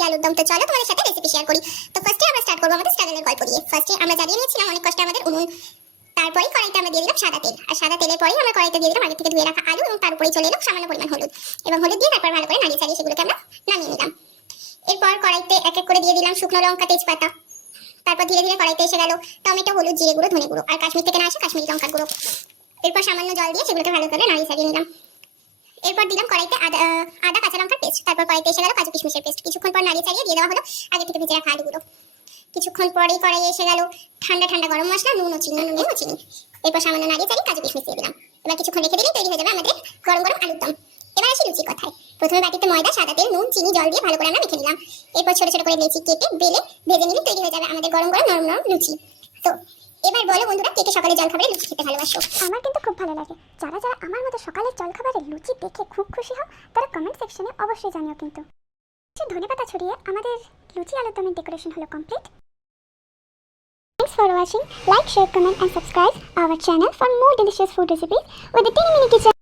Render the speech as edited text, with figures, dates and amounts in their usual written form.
লুচি আলুর দম। তো চলো তোমাদের সাথে রেসিপি শেয়ার করি। তো ফার্স্টে আমরা স্টার্ট করবো আমাদের স্ট্রাগলের গল্প দিয়ে। ফার্স্টে আমরা জ্বালিয়ে নিয়েছিলাম অনেক কষ্টে আমাদের উনুন। তারপরে কড়াইতে আমরা দিয়ে দিলাম সাদা তেল, আর সাদা তেলের পরেই আমরা কড়াইতে দিয়ে দিলাম আগে থেকে ধুয়ে রাখা আলু, এবং তার উপরে চলে এলো সামান্য পরিমাণ হলুদ। এবং হলুদ দিয়ে তারপর ভালো করে নাড়িয়ে চাড়িয়ে সেগুলোকে আমরা নামিয়ে নিলাম। এরপর কড়াইতে এক এক করে দিয়ে দিলাম শুকনো লঙ্কা, তেজপাতা। তারপর ধীরে ধীরে কড়াইতে এসে গেল টমেটো, হলুদ, জিরে গুঁড়ো, ধনে গুঁড়ো, আর কাশ্মীর থেকে না আসে কাশ্মীরি লঙ্কার গুঁড়ো। এরপর সামান্য জল দিয়ে সেগুলোকে ভালো করে নাড়িয়ে চাড়িয়ে নিলাম। এরপর দিলাম কড়াইতে আদা কাঁচা লঙ্কার পেস্ট। তারপর কড়াইতে এসে গেল কাজু কিশমিশের পেস্ট। কিছুক্ষণ পর নাড়িয়ে চাড়িয়ে দিয়ে দেওয়া হলো আগে থেকে ভেজে রাখা আলুগুলো। কিছুক্ষণ পরেই কড়াইয়ে এসে গেল ঠান্ডা ঠান্ডা গরম মশলা, নুন ও চিনি। এরপর সামান্য নাড়িয়ে চাড়িয়ে কাজু কিশমিশ দিয়ে দিলাম। এবার কিছুক্ষণ রেখে দিলে তৈরি হয়ে যাবে আমাদের গরম গরম আলুর দম। এবার আসি লুচি কথায়। প্রথমে বাটিতে ময়দা, সাদা তেল, নুন, চিনি, জল দিয়ে ভালো করে আমরা মেখে নিলাম। এরপর ছোট ছোট করে লেচি কেটে বেলে ভেজে নিলে তৈরি হয়ে যাবে আমাদের গরম গরম নরম নরম লুচি। তো এবার বলো বন্ধুরা, কে কে সকালে জলখাবারে লুচি খেতে ভালোবাসো? আমার কিন্তু খুব ভালো লাগে। যারা যারা আমার মতো সকালের জলখাবারে লুচি দেখে খুব খুশি হও তারা কমেন্ট সেকশনে অবশ্যই জানিও। কিন্তু ধনেপাতা ছড়িয়ে আমাদের লুচি আলুর দমের ডেকোরেশন হলো complete. Thanks for watching. Like, share, comment and subscribe our channel for more delicious food recipes with the Teeny Mini Kitchen.